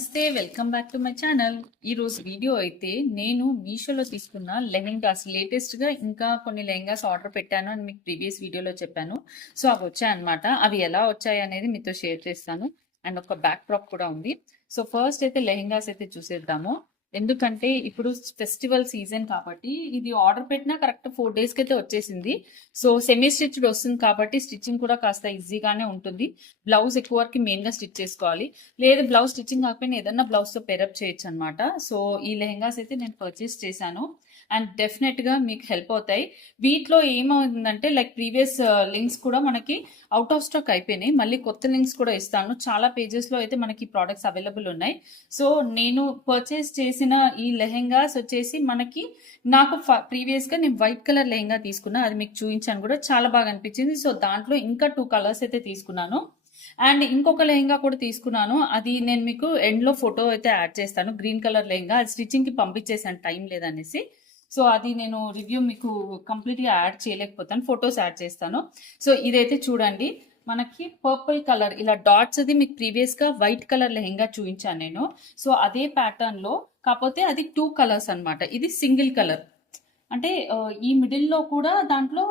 నమస్తే, welcome back to my channel. ఈరోజు video అయితే నేను మీషోలో తీసుకున్న లెహెంగాస్ లేటెస్ట్గా ఇంకా కొన్ని లెహెంగాస్ ఆర్డర్ పెట్టాను అని మీకు ప్రీవియస్ వీడియోలో చెప్పాను. సో అవి వచ్చాయన్నమాట. అవి ఎలా వచ్చాయి అనేది మీతో షేర్ చేస్తాను. అండ్ ఒక బ్యాక్ డ్రాప్ కూడా ఉంది. సో ఫస్ట్ అయితే లెహెంగాస్ అయితే చూసేద్దాము. ఎందుకంటే ఇప్పుడు ఫెస్టివల్ సీజన్ కాబట్టి ఇది ఆర్డర్ పెట్టినా కరెక్ట్ 4 డేస్కి అయితే వచ్చేసింది. సో సెమీ స్టిచ్డ్ వస్తుంది కాబట్టి స్టిచ్చింగ్ కూడా కాస్త ఈజీగానే ఉంటుంది. బ్లౌజ్ ఎక్కువ వరకు మెయిన్గా స్టిచ్ చేసుకోవాలి. లేదు బ్లౌజ్ స్టిచ్చింగ్ కాకపోయినా ఏదన్నా బ్లౌజ్తో పేరప్ చేయొచ్చు అనమాట. సో ఈ లెహెంగాస్ అయితే నేను పర్చేస్ చేశాను అండ్ డెఫినెట్గా మీకు హెల్ప్ అవుతాయి. వీటిలో ఏమవుతుందంటే లైక్ ప్రీవియస్ లింక్స్ కూడా మనకి అవుట్ ఆఫ్ స్టాక్ అయిపోయినాయి. మళ్ళీ కొత్త లింక్స్ కూడా ఇస్తాను. చాలా పేజెస్లో అయితే మనకి ప్రోడక్ట్స్ అవైలబుల్ ఉన్నాయి. సో నేను పర్చేస్ చేసిన ఈ లెహెంగాస్ వచ్చేసి మనకి నాకు ప్రీవియస్గా నేను వైట్ కలర్ లెహెంగా తీసుకున్నా. అది మీకు చూపించాను కూడా, చాలా బాగా అనిపించింది. సో దాంట్లో ఇంకా 2 కలర్స్ అయితే తీసుకున్నాను. అండ్ ఇంకొక లెహెంగా కూడా తీసుకున్నాను. అది నేను మీకు ఎండ్లో ఫోటో అయితే యాడ్ చేస్తాను. గ్రీన్ కలర్ లెహెంగా, అది స్టిచ్చింగ్కి పంపించేసాను టైం లేదనేసి. సో అది నేను రివ్యూ మీకు కంప్లీట్గా యాడ్ చేయలేకపోతాను, ఫొటోస్ యాడ్ చేస్తాను. సో ఇదైతే చూడండి, మనకి పర్పుల్ కలర్ ఇలా డాట్స్, అది మీకు ప్రీవియస్గా వైట్ కలర్ లెహెంగా చూపించాను నేను. సో అదే ప్యాటర్న్లో, కాకపోతే అది 2 కలర్స్ అనమాట. ఇది సింగిల్ కలర్, అంటే ఈ మిడిల్లో కూడా దాంట్లో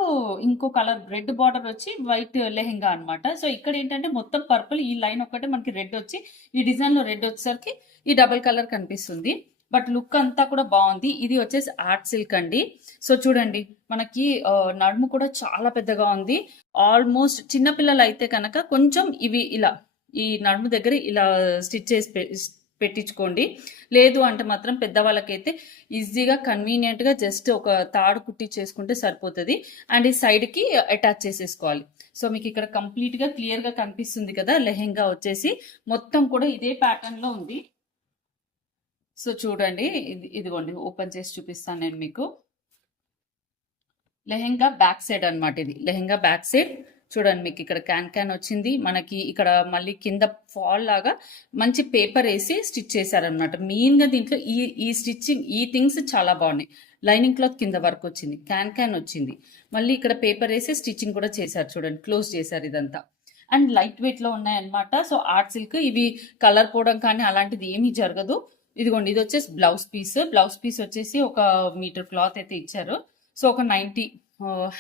ఇంకో కలర్ రెడ్ బార్డర్ వచ్చి వైట్ లెహెంగా అనమాట. సో ఇక్కడ ఏంటంటే మొత్తం పర్పుల్, ఈ లైన్ ఒక్కటే మనకి రెడ్ వచ్చి, ఈ డిజైన్లో రెడ్ వచ్చేసరికి ఈ డబుల్ కలర్ కనిపిస్తుంది. బట్ లుక్ అంతా కూడా బాగుంది. ఇది వచ్చేసి ఆర్ట్ సిల్క్ అండి. సో చూడండి, మనకి నడుము కూడా చాలా పెద్దగా ఉంది. ఆల్మోస్ట్ చిన్నపిల్లలు అయితే కనుక కొంచెం ఇవి ఇలా ఈ నడుము దగ్గర ఇలా స్టిచ్ చేసి పెట్టించుకోండి. లేదు అంటే మాత్రం పెద్దవాళ్ళకైతే ఈజీగా కన్వీనియంట్గా జస్ట్ ఒక తాడు కుట్టించేసుకుంటే సరిపోతుంది. అండ్ ఈ సైడ్కి అటాచ్ చేసేసుకోవాలి. సో మీకు ఇక్కడ కంప్లీట్గా క్లియర్గా కనిపిస్తుంది కదా. లెహెంగా వచ్చేసి మొత్తం కూడా ఇదే ప్యాటర్న్లో ఉంది. సో చూడండి, ఇదిగోండి ఓపెన్ చేసి చూపిస్తాను నేను మీకు. లెహెంగా బ్యాక్ సైడ్ అనమాట. ఇది లెహెంగా బ్యాక్ సైడ్ చూడండి, మీకు ఇక్కడ క్యాన్ వచ్చింది. మనకి ఇక్కడ మళ్ళీ కింద ఫాల్ లాగా మంచి పేపర్ వేసి స్టిచ్ చేశారనమాట. మెయిన్గా దీంట్లో ఈ స్టిచ్చింగ్, ఈ థింగ్స్ చాలా బాగున్నాయి. లైనింగ్ క్లాత్ కింద వర్క్ వచ్చింది, క్యాన్ వచ్చింది. మళ్ళీ ఇక్కడ పేపర్ వేసి స్టిచ్చింగ్ కూడా చేశారు. చూడండి, క్లోజ్ చేశారు ఇదంతా. అండ్ లైట్ వెయిట్లో ఉన్నాయన్నమాట. సో ఆర్ట్ సిల్క్, ఇవి కలర్ పోవడం కానీ అలాంటిది ఏమీ జరగదు. ఇదిగోండి, ఇది వచ్చేసి బ్లౌజ్ పీస్ వచ్చేసి 1 మీటర్ క్లాత్ అయితే ఇచ్చారు. సో ఒక 90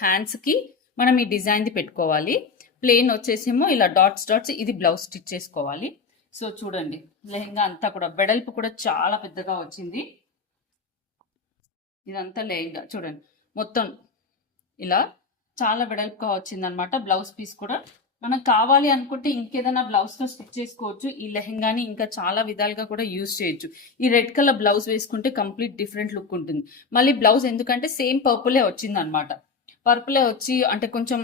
హ్యాండ్స్కి మనం ఈ డిజైన్ది పెట్టుకోవాలి. ప్లెయిన్ వచ్చేసేమో ఇలా డాట్స్, ఇది బ్లౌజ్ స్టిచ్ చేసుకోవాలి. సో చూడండి, లెహెంగా అంతా కూడా వెడల్పు కూడా చాలా పెద్దగా వచ్చింది. ఇదంతా లెహెంగా చూడండి, మొత్తం ఇలా చాలా వెడల్పుగా వచ్చింది అనమాట. బ్లౌజ్ పీస్ కూడా మనకు కావాలి అనుకుంటే ఇంకేదైనా బ్లౌజ్తో స్టిచ్ చేసుకోవచ్చు. ఈ లెహెంగాని ఇంకా చాలా విధాలుగా కూడా యూజ్ చేయొచ్చు. ఈ రెడ్ కలర్ బ్లౌజ్ వేసుకుంటే కంప్లీట్ డిఫరెంట్ లుక్ ఉంటుంది. మళ్ళీ బ్లౌజ్ ఎందుకంటే సేమ్ పర్పులే వచ్చింది అనమాట. పర్పులే వచ్చి అంటే కొంచెం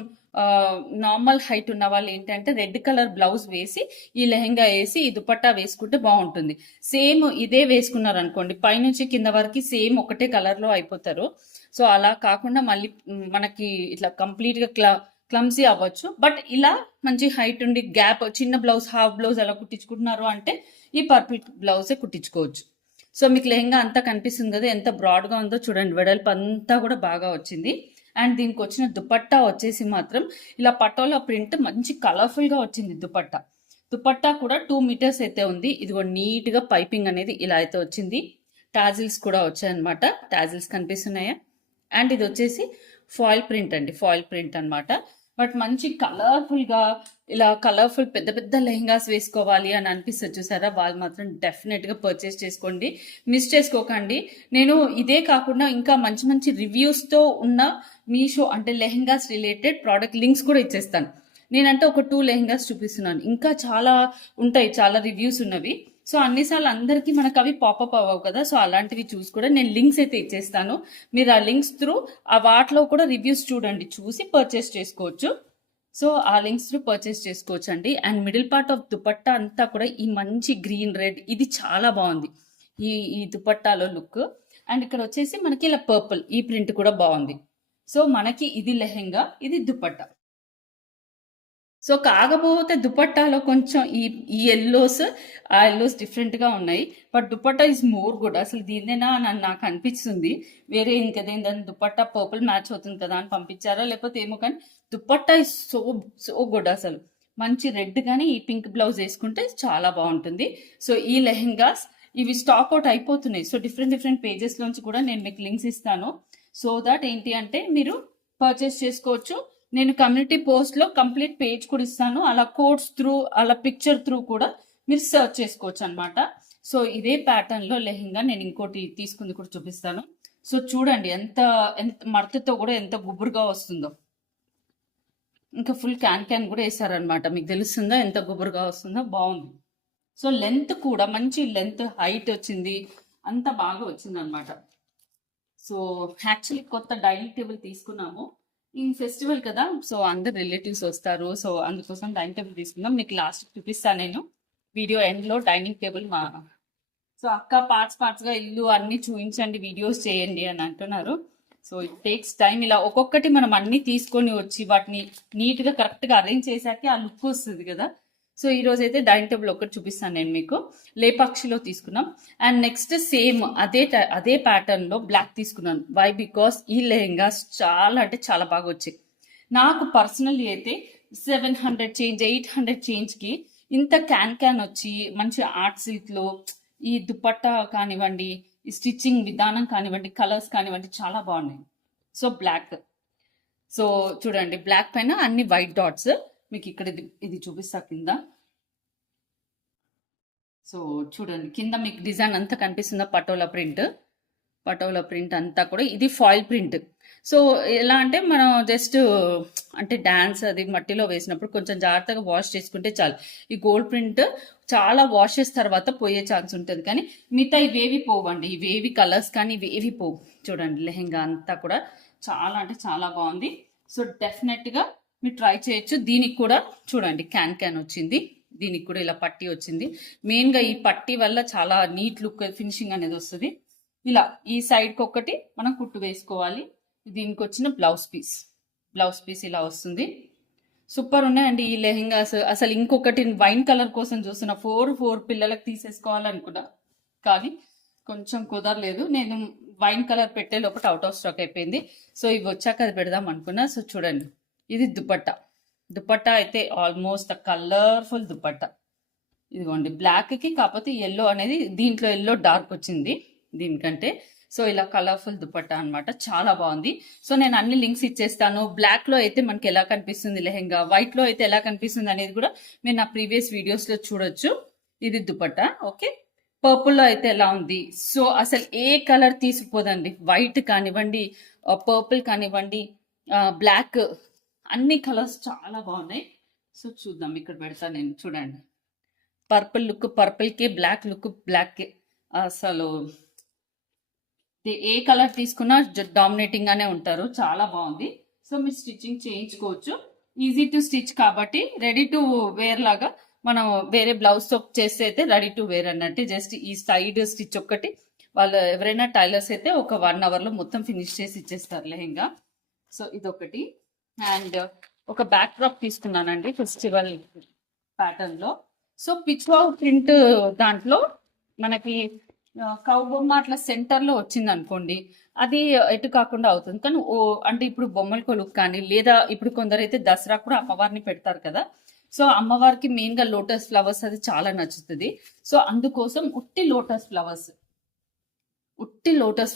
నార్మల్ హైట్ ఉన్న వాళ్ళు ఏంటంటే రెడ్ కలర్ బ్లౌజ్ వేసి ఈ లెహెంగా వేసి ఈ దుపట్టా వేసుకుంటే బాగుంటుంది. సేమ్ ఇదే వేసుకున్నారు అనుకోండి, పైనుంచి కింద వరకు సేమ్ ఒకటే కలర్లో అయిపోతారు. సో అలా కాకుండా మళ్ళీ మనకి ఇట్లా కంప్లీట్గా క్లమ్సీ అవ్వచ్చు. బట్ ఇలా మంచి హైట్ ఉండి గ్యాప్, చిన్న బ్లౌజ్, హాఫ్ బ్లౌజ్ అలా కుట్టించుకుంటున్నారు అంటే ఈ పర్పుల్ బ్లౌజే కుట్టించుకోవచ్చు. సో మీకు లెహెంగా అంతా కనిపిస్తుంది కదా, ఎంత బ్రాడ్గా ఉందో చూడండి. వెడల్పు అంతా కూడా బాగా వచ్చింది. అండ్ దీనికి వచ్చిన దుపట్టా వచ్చేసి మాత్రం ఇలా పటోలా ప్రింట్ మంచి కలర్ఫుల్గా వచ్చింది. దుపట్టా కూడా 2 మీటర్స్ అయితే ఉంది. ఇదిగో నీట్గా పైపింగ్ అనేది ఇలా అయితే వచ్చింది. టాజిల్స్ కూడా వచ్చాయన్నమాట. టాజిల్స్ కనిపిస్తున్నాయా? అండ్ ఇది వచ్చేసి ఫాయిల్ ప్రింట్ అనమాట. బట్ మంచి కలర్ఫుల్గా ఇలా కలర్ఫుల్ పెద్ద పెద్ద లెహెంగాస్ వేసుకోవాలి అని అనిపిస్తుంది చూసారా, వాళ్ళు మాత్రం డెఫినెట్గా పర్చేస్ చేసుకోండి, మిస్ చేసుకోకండి. నేను ఇదే కాకుండా ఇంకా మంచి మంచి రివ్యూస్తో ఉన్న మీషో అంటే లెహెంగాస్ రిలేటెడ్ ప్రోడక్ట్ లింక్స్ కూడా ఇచ్చేస్తాను. నేనంటే ఒక 2 లెహెంగాస్ చూపిస్తున్నాను, ఇంకా చాలా ఉంటాయి, చాలా రివ్యూస్ ఉన్నవి. సో అన్నిసార్లు అందరికీ మనకు అవి పాపప్ అవ్వవు కదా. సో అలాంటివి చూసి కూడా నేను లింక్స్ అయితే ఇచ్చేస్తాను. మీరు ఆ లింక్స్ త్రూ ఆ వాటిలో కూడా రివ్యూస్ చూడండి, చూసి పర్చేస్ చేసుకోవచ్చు. సో ఆ లింక్స్ త్రూ పర్చేస్ చేసుకోవచ్చు అండి. And middle part of dupatta అంతా కూడా ఈ మంచి గ్రీన్ రెడ్, ఇది చాలా బాగుంది ఈ దుపట్టాలో లుక్. అండ్ ఇక్కడ వచ్చేసి మనకి ఇలా పర్పుల్, ఈ ప్రింట్ కూడా బాగుంది. సో మనకి ఇది లెహెంగా, ఇది దుపట్టా. సో కాకపోతే దుపట్టాలో కొంచెం ఈ ఎల్లోస్, ఆ ఎల్లోస్ డిఫరెంట్గా ఉన్నాయి. But dupatta is more good. అసలు దీన్నేనా అని నాకు అనిపిస్తుంది. వేరే ఇంకదేందని దుపట్టా పర్పుల్ మ్యాచ్ అవుతుంది కదా అని పంపించారా లేకపోతే ఏమో, కానీ దుపట్టా ఈజ్ సో గుడ్. అసలు మంచి రెడ్ కానీ ఈ పింక్ బ్లౌజ్ వేసుకుంటే చాలా బాగుంటుంది. సో ఈ లెహెంగాస్ ఇవి స్టాక్ అవుట్ అయిపోతున్నాయి. సో డిఫరెంట్ పేజెస్ నుంచి కూడా నేను మీకు లింక్స్ ఇస్తాను. సో దట్ ఏంటి అంటే మీరు పర్చేస్ చేసుకోవచ్చు. నేను కమ్యూనిటీ పోస్ట్లో కంప్లీట్ పేజ్ కూడా ఇస్తాను. అలా కోడ్స్ త్రూ, అలా పిక్చర్ త్రూ కూడా మీరు సర్చ్ చేసుకోవచ్చు అనమాట. సో ఇదే ప్యాటర్న్లో లెహెంగా నేను ఇంకోటి తీసుకుంది కూడా చూపిస్తాను. సో చూడండి ఎంత ఎంత మడతతో కూడా ఎంత గుబురుగా వస్తుందో. ఇంకా ఫుల్ క్యాన్ కూడా వేసారనమాట. మీకు తెలుస్తుందా ఎంత గుబురుగా వస్తుందో? బాగుంది. సో లెంత్ కూడా మంచి లెంత్, హైట్ వచ్చింది, అంత బాగా వచ్చింది అనమాట. సో యాక్చువల్లీ కొత్త డైనింగ్ టేబుల్ తీసుకున్నాము. ఈ ఫెస్టివల్ కదా, సో అందరు రిలేటివ్స్ వస్తారు. సో అందుకోసం డైనింగ్ టేబుల్ తీసుకుందాం. మీకు లాస్ట్ చూపిస్తాను నేను వీడియో ఎండ్లో డైనింగ్ టేబుల్. సో అక్క పార్ట్స్గా ఇల్లు అన్ని చూపించండి, వీడియోస్ చేయండి అని అంటున్నారు. So it takes time. ఇలా ఒక్కొక్కటి మనం అన్ని తీసుకొని వచ్చి వాటిని నీట్గా కరెక్ట్గా అరేంజ్ చేశాక ఆ లుక్ వస్తుంది కదా. సో ఈ రోజు అయితే డైనింగ్ టేబుల్ ఒకటి చూపిస్తాను నేను మీకు. లేపాక్షిలో తీసుకున్నాం. అండ్ నెక్స్ట్ సేమ్ అదే ప్యాటర్న్లో బ్లాక్ తీసుకున్నాను. వై? బికాస్ ఈ లెహెంగాస్ చాలా అంటే చాలా బాగా వచ్చాయి. నాకు పర్సనల్లీ అయితే 700 చేంజ్, 800 చేంజ్కి ఇంత క్యాన్ వచ్చి మంచి ఆర్ట్ సిల్క్లో ఈ దుపట్టా కానివ్వండి, ఈ స్టిచ్చింగ్ విధానం కానివ్వండి, కలర్స్ కానివ్వండి చాలా బాగున్నాయి. సో బ్లాక్, సో చూడండి బ్లాక్ పైన అన్ని వైట్ డాట్స్. మీకు ఇక్కడ ఇది చూపిస్తా కింద. సో చూడండి కింద మీకు డిజైన్ అంతా కనిపిస్తుందా? పటోలా ప్రింట్ అంతా కూడా. ఇది ఫాయిల్ ప్రింట్. సో ఎలా అంటే మనం జస్ట్ అంటే డాన్స్ అది మట్టిలో వేసినప్పుడు కొంచెం జాగ్రత్తగా వాష్ చేసుకుంటే చాలు. ఈ గోల్డ్ ప్రింట్ చాలా వాషెస్ తర్వాత పోయే ఛాన్స్ ఉంటుంది, కానీ మిగతా ఇవేవి పోవండి. ఇవేవి కలర్స్ కానీ ఇవేవి పోవు. చూడండి లెహెంగా అంతా కూడా చాలా అంటే చాలా బాగుంది. సో డెఫినెట్గా మీరు ట్రై చేయొచ్చు. దీనికి కూడా చూడండి క్యాన్ వచ్చింది. దీనికి కూడా ఇలా పట్టీ వచ్చింది. మెయిన్గా ఈ పట్టీ వల్ల చాలా నీట్ లుక్, ఫినిషింగ్ అనేది వస్తుంది. ఇలా ఈ సైడ్కి ఒకటి మనం కుట్టు వేసుకోవాలి. దీనికి వచ్చిన బ్లౌజ్ పీస్ ఇలా వస్తుంది. సూపర్ ఉన్నాయండి ఈ లెహెంగాస్. అసలు ఇంకొకటి వైన్ కలర్ కోసం చూస్తున్న 4 పిల్లలకు తీసేసుకోవాలనుకున్నా, కానీ కొంచెం కుదరలేదు. నేను వైన్ కలర్ పెట్టే లోపల అవుట్ ఆఫ్ స్టాక్ అయిపోయింది. సో ఇవి వచ్చాక అది పెడదాం అనుకున్నా. సో చూడండి ఇది దుపట్టా అయితే ఆల్మోస్ట్ కలర్ఫుల్ దుపట్టా. ఇదిగోండి బ్లాక్కి కాకపోతే ఎల్లో అనేది, దీంట్లో ఎల్లో డార్క్ వచ్చింది దీనికంటే. సో ఇలా కలర్ఫుల్ దుపట్టా అనమాట, చాలా బాగుంది. సో నేను అన్ని లింక్స్ ఇచ్చేస్తాను. బ్లాక్లో అయితే మనకి ఎలా కనిపిస్తుంది లెహెంగా, వైట్లో అయితే ఎలా కనిపిస్తుంది అనేది కూడా మీరు నా ప్రీవియస్ వీడియోస్లో చూడొచ్చు. ఇది దుపట్టా. ఓకే, పర్పుల్లో అయితే ఎలా ఉంది? సో అసలు ఏ కలర్ తీసిపోదండి. వైట్ కానివ్వండి, పర్పుల్ కానివ్వండి, బ్లాక్, అన్ని కలర్స్ చాలా బాగున్నాయి. సో చూద్దాం, ఇక్కడ పెడతా నేను. చూడండి పర్పుల్ లుక్ పర్పుల్కి, బ్లాక్ లుక్ బ్లాక్కి. అసలు ఏ కలర్ తీసుకున్నా డామినేటింగ్ గానే ఉంటారు. చాలా బాగుంది. సో మీరు స్టిచ్చింగ్ చేయించుకోవచ్చు. ఈజీ టు స్టిచ్ కాబట్టి రెడీ టు వేర్ లాగా మనం వేరే బ్లౌజ్ తో చేస్తే అయితే రెడీ టు వేర్ అన్నట్టు. జస్ట్ ఈ సైడ్ స్టిచ్ ఒక్కటి వాళ్ళు ఎవరైనా టైలర్స్ అయితే ఒక 1 అవర్లో మొత్తం ఫినిష్ చేసి ఇచ్చేస్తారు లెహెంగా. సో ఇదొకటి. అండ్ ఒక బ్యాక్ డ్రాప్ తీసుకున్నానండి ఫెస్టివల్ ప్యాటర్న్ లో. సో పిచ్వావ్ ప్రింట్ దాంట్లో మనకి కౌ బొమ్మ అట్లా సెంటర్ లో వచ్చింది అనుకోండి, అది ఎటు కాకుండా అవుతుంది. కానీ అంటే ఇప్పుడు బొమ్మల కొలుకు కానీ, లేదా ఇప్పుడు కొందరైతే దసరా కూడా అమ్మవారిని పెడతారు కదా. సో అమ్మవారికి మెయిన్ గా లోటస్ ఫ్లవర్స్ అది చాలా నచ్చుతుంది. సో అందుకోసం ఉట్టి లోటస్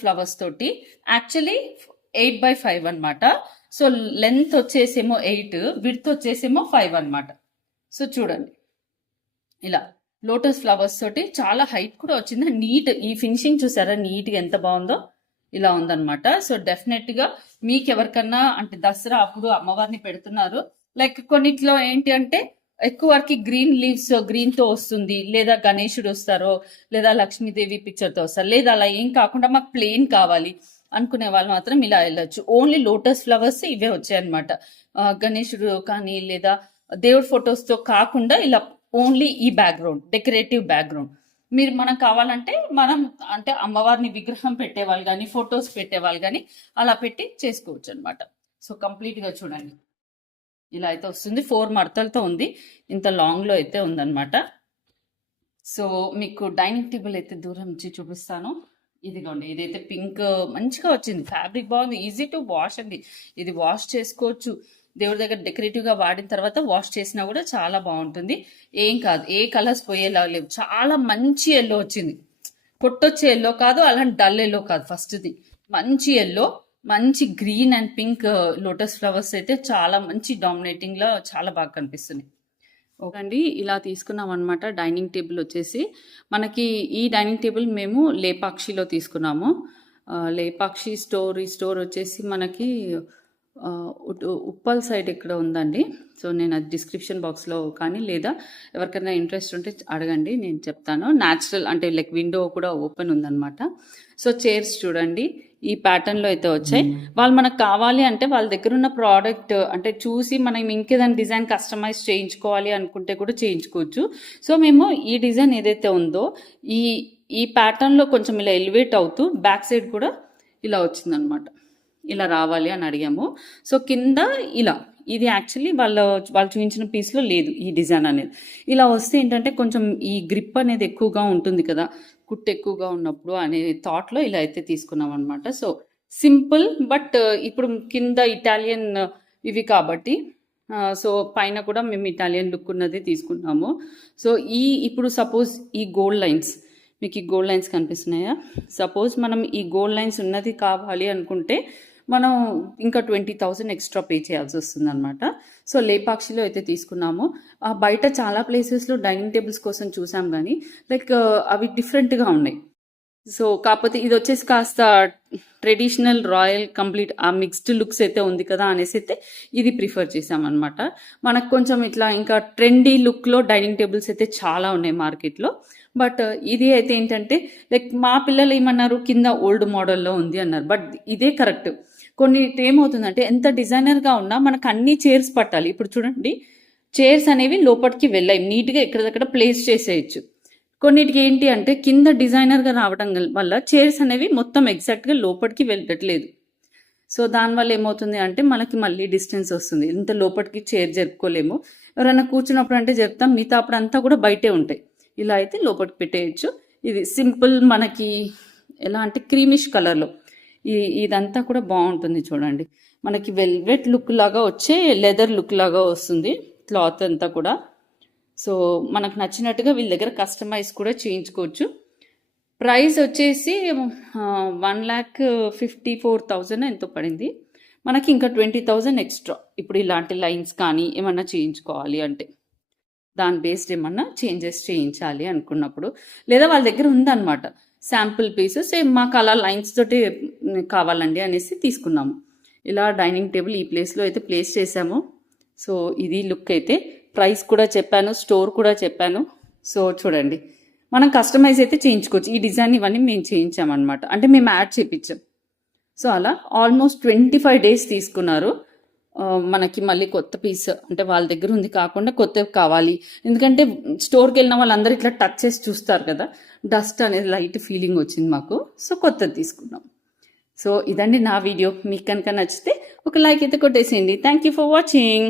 ఫ్లవర్స్ తోటి యాక్చువల్లీ 8x5 అనమాట. సో లెంత్ వచ్చేసేమో 8, విడ్త్ వచ్చేసేమో 5 అనమాట. సో చూడండి ఇలా లోటస్ ఫ్లవర్స్ తోటి చాలా హైట్ కూడా వచ్చింది. నీట్, ఈ ఫినిషింగ్ చూసారా నీట్గా ఎంత బాగుందో, ఇలా ఉందన్నమాట. సో డెఫినెట్ గా మీకు ఎవరికన్నా అంటే దసరా అప్పుడు అమ్మవారిని పెడుతున్నారు, లైక్ కొన్నిట్లో ఏంటి అంటే ఎక్కువ వరకు గ్రీన్ లీవ్స్ గ్రీన్ తో వస్తుంది, లేదా గణేశుడు వస్తారో, లేదా లక్ష్మీదేవి పిక్చర్ తో వస్తారు, లేదా అలా ఏం కాకుండా మాకు ప్లెయిన్ కావాలి అనుకునే వాళ్ళు మాత్రం ఇలా వెళ్ళొచ్చు. ఓన్లీ లోటస్ ఫ్లవర్స్ ఇవే వచ్చాయన్నమాట. గణేశుడు కానీ లేదా దేవుడి ఫొటోస్ తో కాకుండా ఇలా ఓన్లీ ఈ బ్యాక్గ్రౌండ్, డెకరేటివ్ బ్యాక్గ్రౌండ్. మీరు మనం కావాలంటే మనం అంటే అమ్మవారిని విగ్రహం పెట్టేవాళ్ళు కానీ, ఫొటోస్ పెట్టేవాళ్ళు కానీ అలా పెట్టి చేసుకోవచ్చు అనమాట. సో కంప్లీట్ గా చూడండి ఇలా అయితే వస్తుంది. 4 మడతలతో ఉంది, ఇంత లాంగ్ లో అయితే ఉందన్నమాట. సో మీకు డైనింగ్ టేబుల్ అయితే దూరం నుంచి చూపిస్తాను. ఇదిగోండి, ఇదైతే పింక్ మంచిగా వచ్చింది, ఫ్యాబ్రిక్ బాగుంది, ఈజీ టు వాష్ అండి. ఇది వాష్ చేసుకోవచ్చు. దేవుడి దగ్గర డెకరేటివ్గా వాడిన తర్వాత వాష్ చేసినా కూడా చాలా బాగుంటుంది. ఏం కాదు, ఏ కలర్స్ పోయేలా లేవు. చాలా మంచి ఎల్లో వచ్చింది. కొట్టొచ్చే ఎల్లో కాదు, అలాంటి డల్ ఎల్లో కాదు. ఫస్ట్ది మంచి ఎల్లో, మంచి green and pink lotus flowers అయితే చాలా మంచి డామినేటింగ్లో చాలా బాగా కనిపిస్తుంది. ఓకండి, ఇలా తీసుకున్నాం అనమాట. డైనింగ్ టేబుల్ వచ్చేసి మనకి ఈ డైనింగ్ టేబుల్ మేము లేపాక్షిలో తీసుకున్నాము. లేపాక్షి ఈ స్టోర్ వచ్చేసి మనకి ఉప్పల్ సైడ్ ఇక్కడ ఉందండి. సో నేను అది డిస్క్రిప్షన్ బాక్స్లో కానీ లేదా ఎవరికైనా ఇంట్రెస్ట్ ఉంటే అడగండి, నేను చెప్తాను. న్యాచురల్ అంటే లైక్ విండో కూడా ఓపెన్ ఉందన్నమాట. సో చైర్స్ చూడండి ఈ ప్యాటర్న్లో అయితే వచ్చాయి. వాళ్ళు మనకు కావాలి అంటే వాళ్ళ దగ్గర ఉన్న ప్రోడక్ట్ అంటే చూసి మనం ఇంకేదైనా డిజైన్ కస్టమైజ్ చేయించుకోవాలి అనుకుంటే కూడా చేయించుకోవచ్చు. సో మేము ఈ డిజైన్ ఏదైతే ఉందో ఈ ప్యాటర్న్లో కొంచెం ఇలా ఎలివేట్ అవుతూ బ్యాక్ సైడ్ కూడా ఇలా వచ్చిందనమాట. ఇలా రావాలి అని అడిగాము. సో కింద ఇలా ఇది యాక్చువల్లీ వాళ్ళు చూపించిన పీస్లో లేదు ఈ డిజైన్ అనేది. ఇలా వస్తే ఏంటంటే కొంచెం ఈ గ్రిప్ అనేది ఎక్కువగా ఉంటుంది కదా, కుట్టు ఎక్కువగా ఉన్నప్పుడు అనే థాట్లో ఇలా అయితే తీసుకున్నాం అనమాట. సో సింపుల్ బట్ ఇప్పుడు కింద ఇటాలియన్ ఇవి కాబట్టి సో పైన కూడా మేము ఇటాలియన్ లుక్ ఉన్నది తీసుకున్నాము. సో ఇప్పుడు సపోజ్ ఈ గోల్డ్ లైన్స్, మీకు ఈ గోల్డ్ లైన్స్ కనిపిస్తున్నాయా? సపోజ్ మనం ఈ గోల్డ్ లైన్స్ ఉన్నది కావాలి అనుకుంటే మనం ఇంకా 20,000 ఎక్స్ట్రా పే చేయాల్సి వస్తుంది అనమాట. సో లేపాక్షిలో అయితే తీసుకున్నాము. బయట చాలా ప్లేసెస్లో డైనింగ్ టేబుల్స్ కోసం చూసాం కానీ లైక్ అవి డిఫరెంట్గా ఉన్నాయి. సో కాకపోతే ఇది వచ్చేసి కాస్త ట్రెడిషనల్ రాయల్ కంప్లీట్ ఆ మిక్స్డ్ లుక్స్ అయితే ఉంది కదా అనేసి అయితే ఇది ప్రిఫర్ చేసామన్నమాట. మనకు కొంచెం ఇట్లా ఇంకా ట్రెండీ లుక్లో డైనింగ్ టేబుల్స్ అయితే చాలా ఉన్నాయి మార్కెట్లో. బట్ ఇది అయితే ఏంటంటే లైక్ మా పిల్లలు ఏమన్నారు, కింద ఓల్డ్ మోడల్లో ఉంది అన్నారు. బట్ ఇదే కరెక్ట్. కొన్ని ఏమవుతుందంటే ఎంత డిజైనర్గా ఉన్నా మనకు అన్ని చైర్స్ పట్టాలి. ఇప్పుడు చూడండి చైర్స్ అనేవి లోపలికి వెళ్ళాయి, నీట్గా ఎక్కడిదక్కడ ప్లేస్ చేసేయచ్చు. కొన్నిటికి ఏంటి అంటే కింద డిజైనర్గా రావడం వల్ల చైర్స్ అనేవి మొత్తం ఎగ్జాక్ట్గా లోపలికి వెళ్ళట్లేదు. సో దానివల్ల ఏమవుతుంది అంటే మనకి మళ్ళీ డిస్టెన్స్ వస్తుంది. ఇంత లోపలికి చైర్ జరుపుకోలేము. ఎవరైనా కూర్చున్నప్పుడు అంటే జరుపుతాం, మిగతా అప్పుడు అంతా కూడా బయటే ఉంటాయి. ఇలా అయితే లోపలికి పెట్టేయచ్చు. ఇది సింపుల్ మనకి ఎలా అంటే క్రీమిష్ కలర్లో ఇదంతా కూడా బాగుంటుంది. చూడండి మనకి వెల్వెట్ లుక్ లాగా వచ్చే లెదర్ లుక్ లాగా వస్తుంది క్లాత్ అంతా కూడా. సో మనకు నచ్చినట్టుగా వీళ్ళ దగ్గర కస్టమైజ్ కూడా చేయించుకోవచ్చు. ప్రైస్ వచ్చేసి 1,54,000 ఎంతో పడింది. మనకి ఇంకా 20,000 ఎక్స్ట్రా ఇప్పుడు ఇలాంటి లైన్స్ కానీ ఏమన్నా చేయించుకోవాలి అంటే దాని బేస్డ్ ఏమన్నా చేంజెస్ చేయించాలి అనుకున్నప్పుడు, లేదా వాళ్ళ దగ్గర ఉందన్నమాట శాంపుల్ పీసెస్ మాకు అలా లైన్స్ తోటి కావాలండి అనేసి తీసుకున్నాము. ఇలా డైనింగ్ టేబుల్ ఈ ప్లేస్లో అయితే ప్లేస్ చేసాము. సో ఇది లుక్ అయితే. ప్రైస్ కూడా చెప్పాను, స్టోర్ కూడా చెప్పాను. సో చూడండి మనం కస్టమైజ్ అయితే చేయించుకోవచ్చు. ఈ డిజైన్ ఇవన్నీ మేము చేయించామన్నమాట, అంటే మేము యాడ్ చేయించాం. సో అలా ఆల్మోస్ట్ 25 days తీసుకున్నారు. మనకి మళ్ళీ కొత్త పీస్ అంటే వాళ్ళ దగ్గర ఉంది కాకుండా కొత్తవి కావాలి. ఎందుకంటే స్టోర్కి వెళ్ళిన వాళ్ళందరూ ఇట్లా టచ్ చేసి చూస్తారు కదా, డస్ట్ అనేది లైట్ ఫీలింగ్ వచ్చింది మాకు. సో కొత్తది తీసుకున్నాం. సో ఇదండి నా వీడియో. మీకు కనుక నచ్చితే ఒక లైక్ అయితే కొట్టేసేయండి. Thank you for watching.